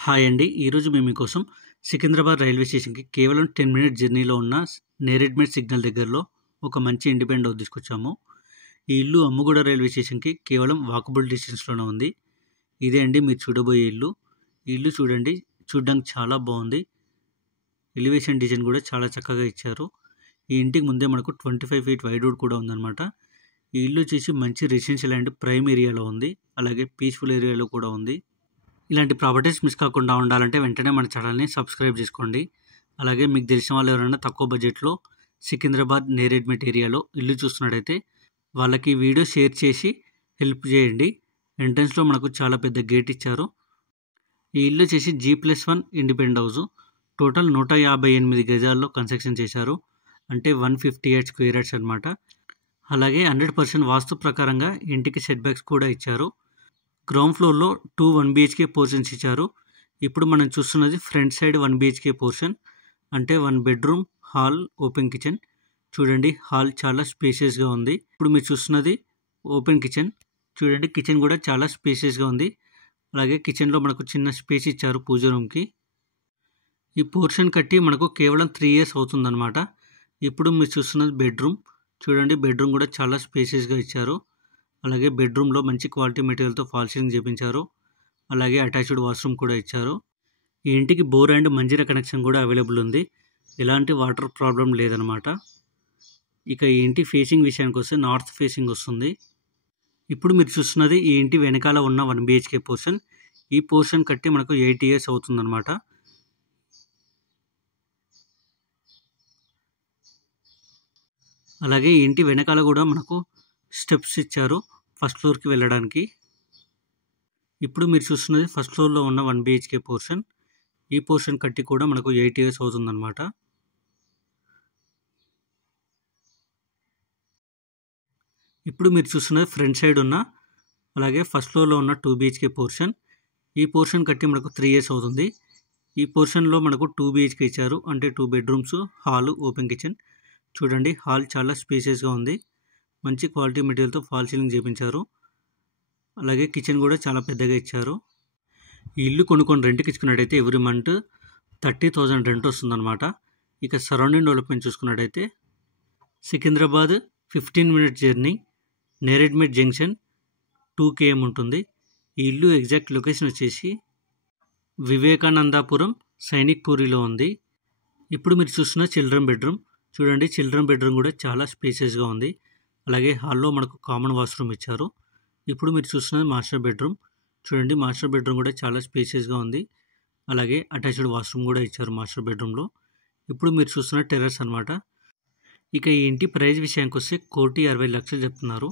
Hi అండి. ఈరోజు మేము మీకోసం సికింద్రాబాద్ రైల్వే స్టేషన్‌కి కేవలం 10 మినిట్ జర్నీలో ఉన్న నేరేడ్మెట్ సిగ్నల్ దగ్గరలో ఒక మంచి ఇండిపెండెంట్ హౌస్ తీసుకొచ్చాము. ఈ ఇల్లు అమ్ముగూడ రైల్వే స్టేషన్‌కి కేవలం వాకబుల్ డిస్టెన్స్‌లోనే ఉంది. ఇదే అండి మీరు చూడబోయే ఇల్లు. ఈ ఇల్లు చూడండి, చూడడానికి చాలా బాగుంది. ఎలివేషన్ డిజైన్ కూడా చాలా చక్కగా ఇచ్చారు. ఈ ఇంటికి ముందే మనకు 25 ఫీట్ వైడ్ రోడ్ కూడా ఉందన్నమాట. ఈ ఇల్లు వచ్చేసి మంచి రెసిడెన్షియల్ అండ్ ప్రైమ్ ఏరియాలో ఉంది. అలాగే పీస్‌ఫుల్ ఏరియాలో కూడా ఉంది. ఇలాంటి ప్రాపర్టీస్ మిస్ కాకుండా ఉండాలంటే వెంటనే మన ఛానల్ని సబ్స్క్రైబ్ చేసుకోండి. అలాగే మీకు తెలిసిన వాళ్ళు ఎవరైనా తక్కువ బడ్జెట్లో సికింద్రాబాద్ నేరేడ్మెట్ ఏరియాలో ఇల్లు చూస్తున్నట్టయితే వాళ్ళకి వీడియో షేర్ చేసి హెల్ప్ చేయండి. ఎంట్రన్స్లో మనకు చాలా పెద్ద గేట్ ఇచ్చారు. ఈ ఇల్లు వచ్చేసి G+1 ఇండిపెండెంట్ హౌస్. టోటల్ 158 గజాల్లో కన్స్ట్రక్షన్ చేశారు. అంటే 158 స్క్వేర్ యార్డ్స్ అనమాట. అలాగే 100% వాస్తు ప్రకారంగా ఇంటికి సెట్ బ్యాక్స్ కూడా ఇచ్చారు. గ్రౌండ్ ఫ్లోర్లో 2 1 BHK పోర్షన్స్ ఇచ్చారు. ఇప్పుడు మనం చూస్తున్నది ఫ్రంట్ సైడ్ 1 BHK పోర్షన్. అంటే 1 బెడ్రూమ్, హాల్, ఓపెన్ కిచెన్. చూడండి, హాల్ చాలా స్పేషియస్గా ఉంది. ఇప్పుడు మీరు చూస్తున్నది ఓపెన్ కిచెన్. చూడండి, కిచెన్ కూడా చాలా స్పేషియస్గా ఉంది. అలాగే కిచెన్లో మనకు చిన్న స్పేస్ ఇచ్చారు పూజ రూమ్కి. ఈ పోర్షన్ కట్టి మనకు కేవలం 3 ఇయర్స్ అవుతుందన్నమాట. ఇప్పుడు మీరు చూస్తున్నది బెడ్రూమ్. చూడండి, బెడ్రూమ్ కూడా చాలా స్పేషియస్గా ఇచ్చారు. అలాగే బెడ్రూమ్లో మంచి క్వాలిటీ మెటీరియల్తో ఫాల్ సీలింగ్ చేయించారు. అలాగే అటాచ్డ్ వాష్రూమ్ కూడా ఇచ్చారు. ఈ ఇంటికి బోర్ అండ్ మంజీరా కనెక్షన్ కూడా అవైలబుల్ ఉంది. ఎలాంటి వాటర్ ప్రాబ్లం లేదనమాట. ఇక ఈ ఇంటి ఫేసింగ్ విషయానికి వస్తే నార్త్ ఫేసింగ్ వస్తుంది. ఇప్పుడు మీరు చూస్తున్నది ఈ ఇంటి వెనకాల ఉన్న 1 BHK పోర్షన్. ఈ పోర్షన్ కట్టి మనకు 8 ఇయర్స్ అవుతుందన్నమాట. అలాగే ఈ ఇంటి వెనకాల కూడా మనకు స్టెప్స్ ఇచ్చారు ఫస్ట్ ఫ్లోర్కి వెళ్ళడానికి. ఇప్పుడు మీరు చూస్తున్నది ఫస్ట్ ఫ్లోర్లో ఉన్న 1 BHK పోర్షన్. ఈ పోర్షన్ కట్టి కూడా మనకు 8 ఇయర్స్ అవుతుందన్నమాట. ఇప్పుడు మీరు చూస్తున్నది ఫ్రంట్ సైడ్ ఉన్న అలాగే ఫస్ట్ ఫ్లోర్లో ఉన్న 2 BHK పోర్షన్. ఈ పోర్షన్ కట్టి మనకు 3 ఇయర్స్ అవుతుంది. ఈ పోర్షన్లో మనకు 2 BHK ఇచ్చారు. అంటే 2 బెడ్రూమ్స్, హాల్, ఓపెన్ కిచెన్. చూడండి, హాల్ చాలా స్పేషియస్గా ఉంది. మంచి క్వాలిటీ మెటీరియల్తో ఫాల్ సీలింగ్ చేయించారు. అలాగే కిచెన్ కూడా చాలా పెద్దగా ఇచ్చారు. ఈ ఇల్లు కొనుక్కొని రెంట్కి ఇచ్చుకున్నట్టయితే ఎవ్రీ మంత్ 30,000 రెంట్ వస్తుందన్నమాట. ఇక సరౌండింగ్ డెవలప్మెంట్ చూసుకున్నట్టయితే Secunderabad 15 minute journey, Neredmet junction 2 km ఉంటుంది. ఈ ఇల్లు ఎగ్జాక్ట్ లొకేషన్ వచ్చేసి వివేకానందాపురం, సైనిక్ పూరిలో ఉంది. ఇప్పుడు మీరు చూస్తున్న చిల్డ్రన్ బెడ్రూమ్. చూడండి, చిల్డ్రన్ బెడ్రూమ్ కూడా చాలా స్పేషియస్గా ఉంది. అలాగే హాల్లో మనకు కామన్ వాష్రూమ్ ఇచ్చారు. ఇప్పుడు మీరు చూస్తున్నది మాస్టర్ బెడ్రూమ్. చూడండి, మాస్టర్ బెడ్రూమ్ కూడా చాలా స్పేషియస్గా ఉంది. అలాగే అటాచ్డ్ వాష్రూమ్ కూడా ఇచ్చారు మాస్టర్ బెడ్రూమ్లో. ఇప్పుడు మీరు చూస్తున్న టెర్రస్ అనమాట. ఇక ఈ ఇంటి ప్రైస్ విషయానికి వస్తే 1,60,00,000 చెప్తున్నారు.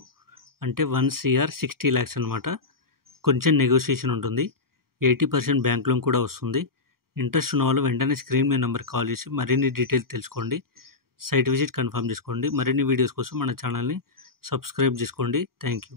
అంటే 1,60,00,000 అనమాట. కొంచెం నెగోషియేషన్ ఉంటుంది. 80% బ్యాంక్ లోన్ కూడా వస్తుంది. ఇంట్రెస్ట్ ఉన్న వాళ్ళు వెంటనే స్క్రీన్ మీద నెంబర్ కాల్ చేసి మరిన్ని డీటెయిల్స్ తెలుసుకోండి. సైట్ విజిట్ కన్ఫర్మ్ చేసుకోండి. మరిన్ని వీడియోస్ కోసం మన ఛానల్ని సబ్స్క్రైబ్ చేసుకోండి. Thank you.